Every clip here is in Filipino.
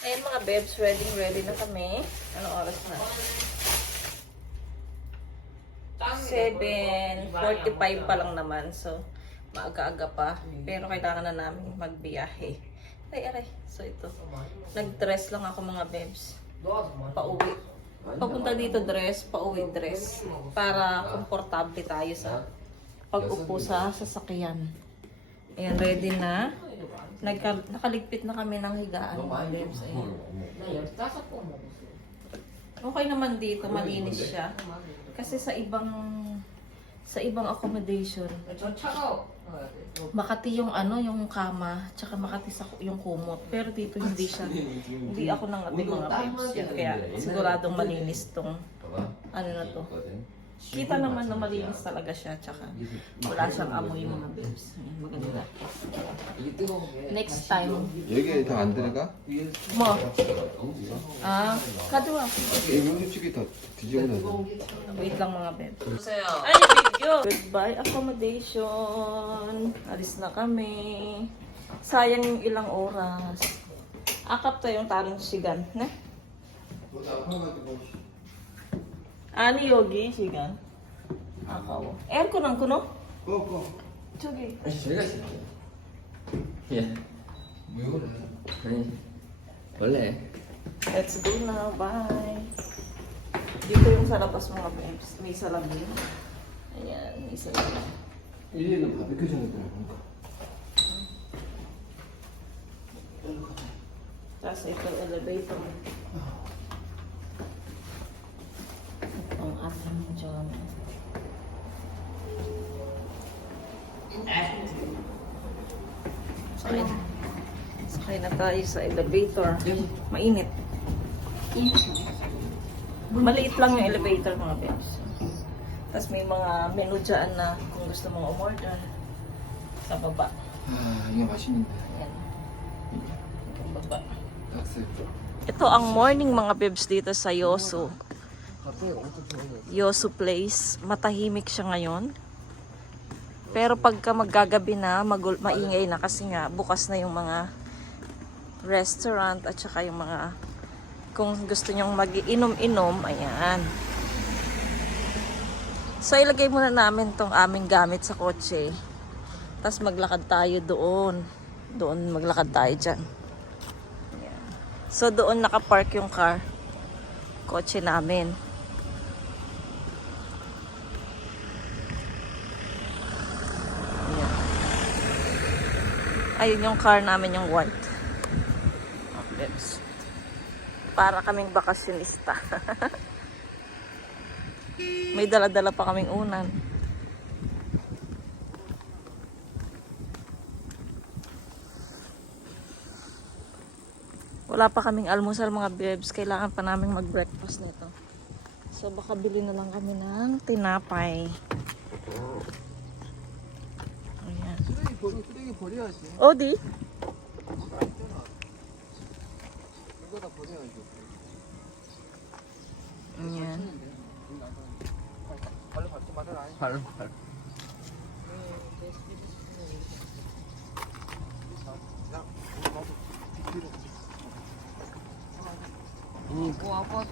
Ayan mga bebs, ready na kami. Anong oras na? 7:45 pa lang naman. So, maaga-aga pa. Pero kailangan na namin magbiyahe. Aray. So, ito. Nag-dress lang ako mga bebs. Pauwi. Papunta dito dress, pauwi dress. Para komportable tayo sa pag-upo sa sasakyan. Ayan, ready na. Nakaligpit na kami ng higaan mga bebs. Ayan. Okay naman dito, malinis siya. Kasi sa ibang accommodation, makati yung yung kama, tsaka makati yung kumot. Pero dito hindi siya. Hindi ako nangati mga bebs. Yan, kaya siguradong malinis tong na to. Kita naman na malinis talaga siya, tsaka wala siyang amoy mga bebs. Ayan, maganda. Next time. 여기 다 안 들어가? Mo. Kadwa. 이거 솔직히 다 뒤집어놔. Wait lang mga bebs. Ay, video! Goodbye accommodation. Alis na kami. Sayang yung ilang oras. Akap tayo yung tarong sigan. Ne? Ani yogi sigan. Akaw. Aircon ang kuno? 꺼. 저기. 제가 예. 왜 그래? 아니 원래 Let's go na. Bye. Dito yung sa labas mga bebs. May salamin. Ayan, may salamin. 1년은 바베큐 정도 Tapos ito elevator. Ito ang ating dyan. Sakay na tayo sa elevator. Mainit. Maliit lang yung elevator mga bebs. Tapos may mga menu dyan na kung gusto mong umorder sa baba. 아 이게 맛있는데. Ayan. Sa baba. 딱새. Ito ang morning mga bebs dito sa Yosu. Yosu Place. Matahimik siya ngayon. Pero pagka maggagabi na, maingay na kasi nga bukas na yung mga restaurant at saka yung mga kung gusto nyong mag-inom-inom, ayan. So ilagay muna namin tong aming gamit sa kotse. Tapos maglakad tayo doon. Doon maglakad tayo dyan. Ayan. So doon nakapark yung car. Kotse namin. Ayan. Ayun yung car namin, yung white. Okay. Para kaming bakasyonista. May dala-dala pa kaming unan. Wala pa kaming almusal mga bebs. Kailangan pa naming mag-breakfast nito. So baka bili na lang kami ng tinapay. Ayan. 쓰레기 버려야지. Odi? 이거 다 버려야지. Ayan. 발로 밟지 말아라. 발로 아빠.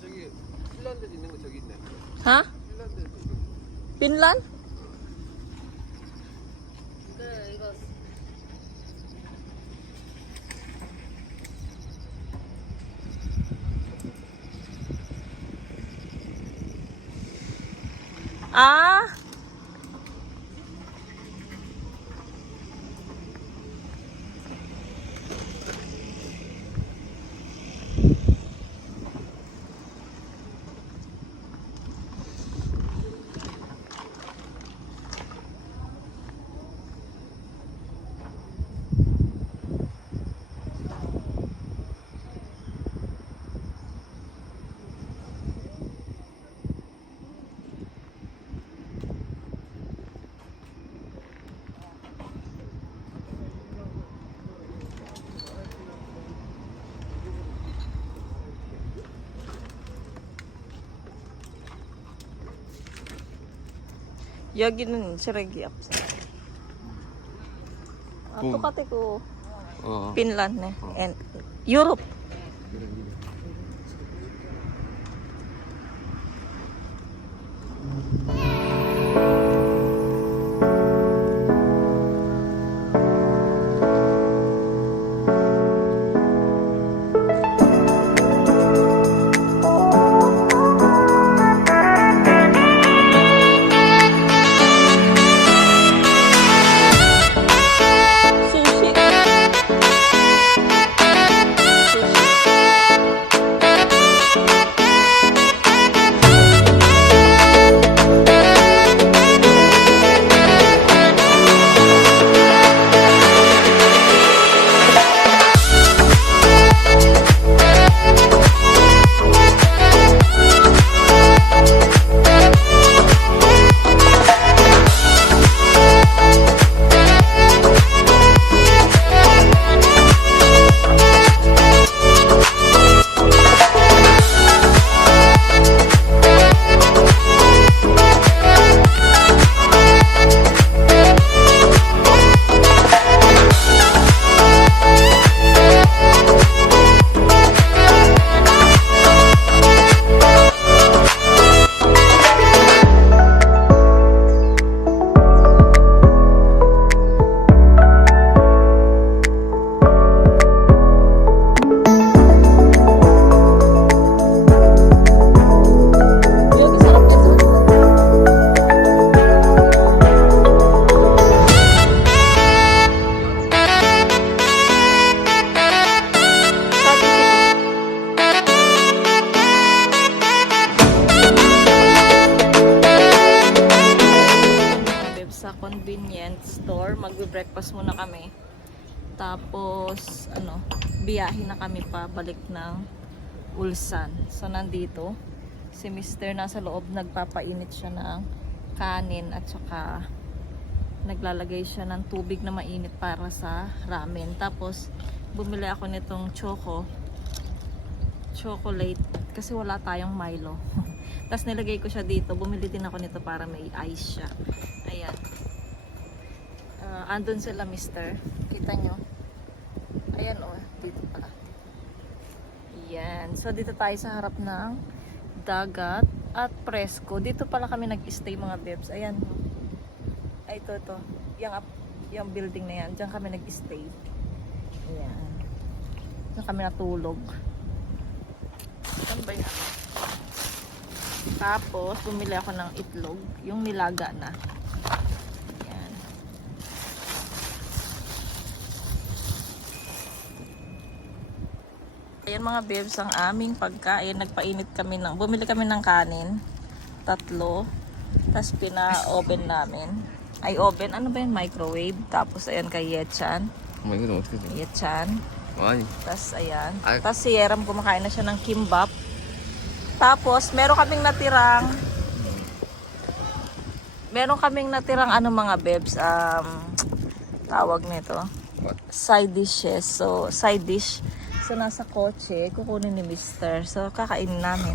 저기 핀란드 있는 거 저기 있네. Ha? 핀란드 저기. Pinlan? Ah! 여기는 쓰레기 없어. 아, 뭐? 똑같고 어. 핀란드 and 유럽. 수시. 여기 사람 됐어? 사진 찍어. Sa convenience store, magbe-breakfast muna kami. Tapos, biyahe na kami pa balik ng Ulsan. So, nandito, si Mr. nasa loob, nagpapainit siya ng kanin at saka naglalagay siya ng tubig na mainit para sa ramen. Tapos, bumili ako nitong chocolate kasi wala tayong Milo. Tapos nilagay ko siya dito. Bumili din ako nito para may ice siya. Ayan. Andun sila, mister. Kita nyo? Ayan, oh. Dito pala. Ayan. So, dito tayo sa harap ng dagat at presko. Dito pala kami nag-stay, mga bebs. Ayan. Ay, ito. Yung building na yan. Diyan kami nag-stay. Ayan. Diyan kami natulog. Saan ba yan? Tapos, bumili ako ng itlog. Yung nilaga na. Ayan. Ayan mga bebs, ang aming pagkain. Nagpainit kami ng, bumili kami ng kanin. 3. Tapos pina-oven namin. Ay, oven. Ano ba yun? Microwave. Tapos, ayan kay Yechan. 어머 이거 어떻게 돼? Yechan. 아니 Tapos, ayan. Ay. Tapos, si Yeram kumakain na siya ng kimbap. Tapos, meron kaming natirang mga bebs, tawag nito, What? side dishes. So, side dish. So, nasa kotse, kukunin ni Mr. So, kakainin namin.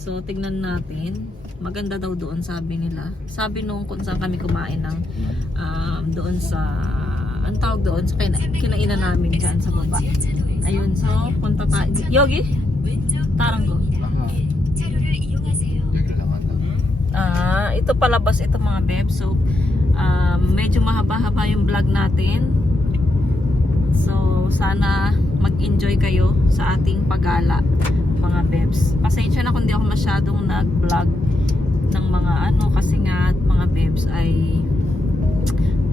So, tignan natin. Maganda daw doon, sabi nila. Sabi nung kung saan kami kumain ng doon sa, ang tawag doon, sa kinainan namin dyan sa baba. Ayun, so, punta tayo. Yogi? Taranggo. Ito palabas ito mga beb. So, medyo mahaba-haba yung vlog natin. So, sana mag-enjoy kayo sa ating paggala mga bebs. Pasensya na kung di ako masyadong nag-vlog ng mga ano kasi nga mga bebs ay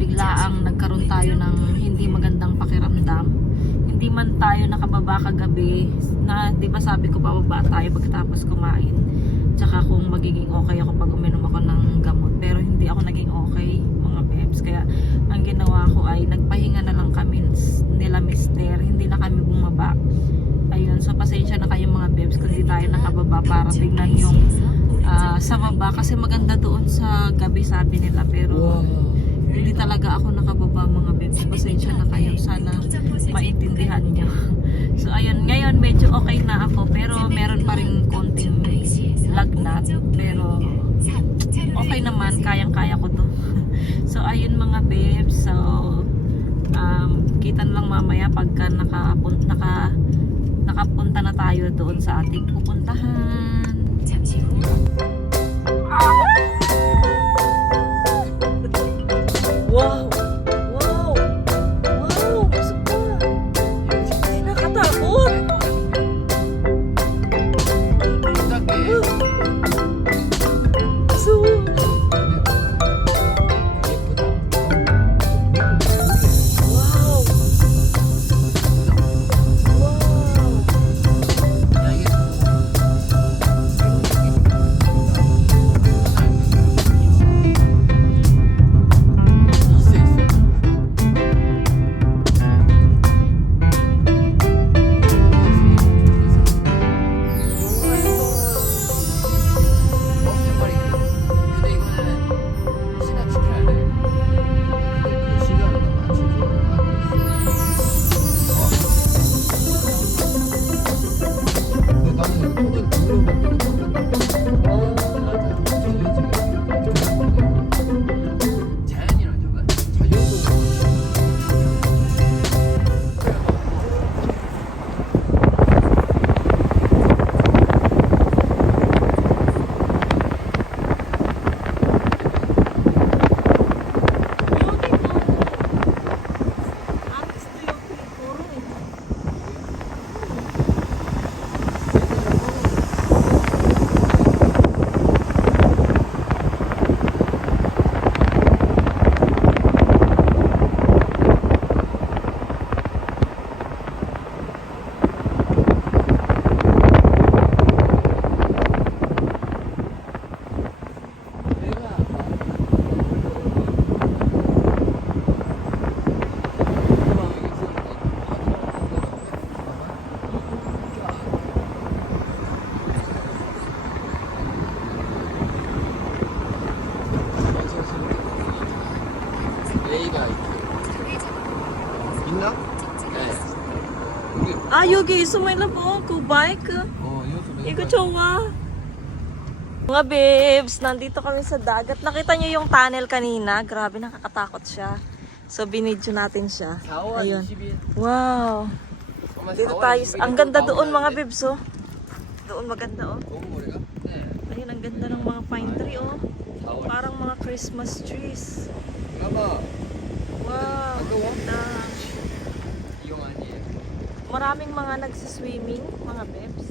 biglaang nagkaroon tayo ng hindi magandang pakiramdam. Hindi man tayo nakababa kagabi na, di ba sabi ko bababa tayo pagkatapos kumain. Tsaka kung magiging okay ako pag uminom ako ng gamot. Pero hindi ako naging okay mga bebs. Kaya ang ginawa ko ay nagpahinga na lang kami nila mister. Hindi na kami bumaba. Ayun, so pasensya na kayo mga bebs kung di tayo nakababa para tignan yung sa baba kasi maganda doon sa gabi sabi nila pero hindi talaga ako nakababa mga bebs. Pasensya na kayo, sana maintindihan nyo. So ayun, ngayon medyo okay na ako pero meron pa rin konting lagnat pero okay naman, kayang-kaya ko to. So ayun mga bebs, so kita na lang mamaya pagka nakapunta na tayo doon sa ating pupuntahan. Wow! Wow! Wow! Busog ka! Ay, nakatakot! So, wow! 있나? 여기 있으면 po, bike. Igo chowa. Mga babes, nandito kami sa dagat. Nakita nyo yung tunnel kanina. Grabe, nakakatakot siya. So, binidyo natin siya. Ayun. Wow. Dito tayo. Ang ganda doon mga babes, oh. Doon maganda, oh. Ayun, ang ganda ng mga pine tree, oh. Parang mga Christmas trees. Wow, ganda. Maraming mga nagsiswimming, mga bebs.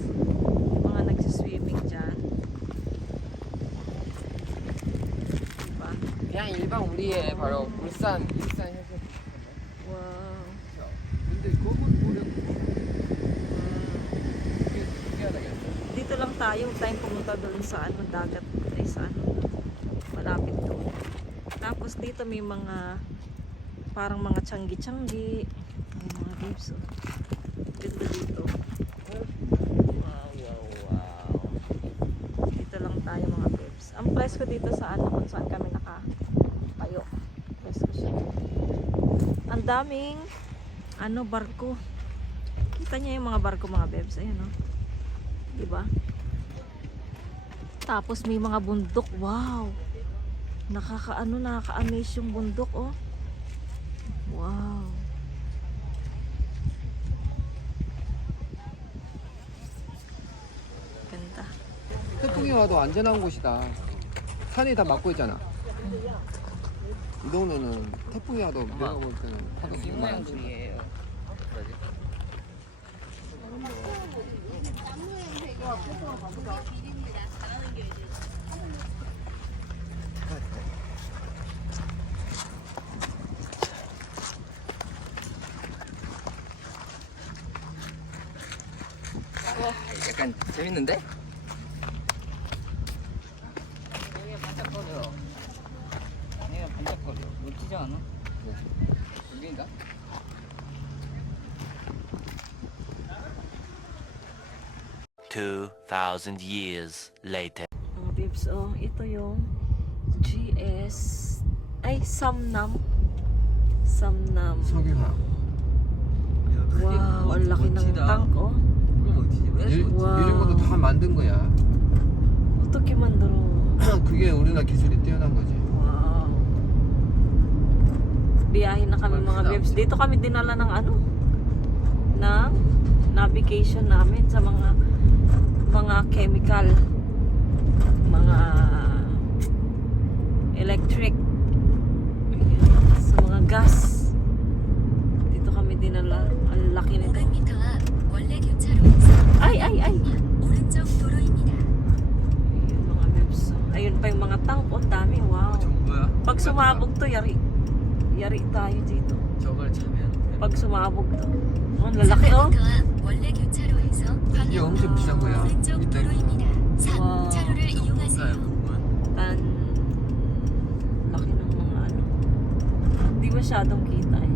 Mga nagsiswimming dyan. Diba? 그냥 일반 우리의 바로 울산 해수. Wow. 근데 그건 뭐냐고. 신기하다겠어. Dito lang tayo, huwag tayong pumunta doon sa ano, dagat. Ay, sa ano, malapit doon. Tapos dito may mga, parang mga tiyanggi-tiyanggi. May mga babes, oh. Ganda dito. Wow, wow, wow. Dito lang tayo mga babes. Ang place ko dito sa ano, kung saan kami nakatayo. Place ko siya. Ang daming, ano, barko. Kita niyo yung mga barko mga babes. Ayun, oh. Diba? Tapos may mga bundok. Wow! Nakaka-amaze yung bundok, oh. Wow! Ganda. 태풍이 와도 안전한 곳이다. 산이 다 막고 있잖아. 이 동네는 태풍이 와도 내가 볼 때는 파도 정말 안 친다. 약간 재밌는데? 얘가 반짝거려. 얘가 반짝거려. 멋지지 않아? 여기인가? $2,000 years later. Mga babes, oh. Ito yung GS... Ay, Samnam. Samnam. 석유화. Wow, ang laki ng tank, oh. 와. 이런 것도 다 만든 거야. 어떻게 만들어? 그게 우리나라 기술이 뛰어난 거지. Wow. Biyahe na kami mga babes. Dito kami dinala ng ano? Ng navigation namin sa mga chemical, mga electric, sa mga gas. Dito kami dinala. Ang laki nito. 500m 앞 원래 교차로에서 Ay, ay, ay! 오른쪽 도로입니다. Ayun, mga babes. Ayun pa yung mga tank. Oh, dami. Wow. 뭐야? Pag sumabog to, yari. Yari tayo dito. 저걸 차면 Pag sumabog to. Oh, ang lalaki, oh. 500m 앞 원래 교차로에서 이게 엄청 비싼 거야. 오른쪽 이따 도로입니다. 와. 3차로를 이용하세요. Tan laki ng mga ano. Hindi masyadong kita eh.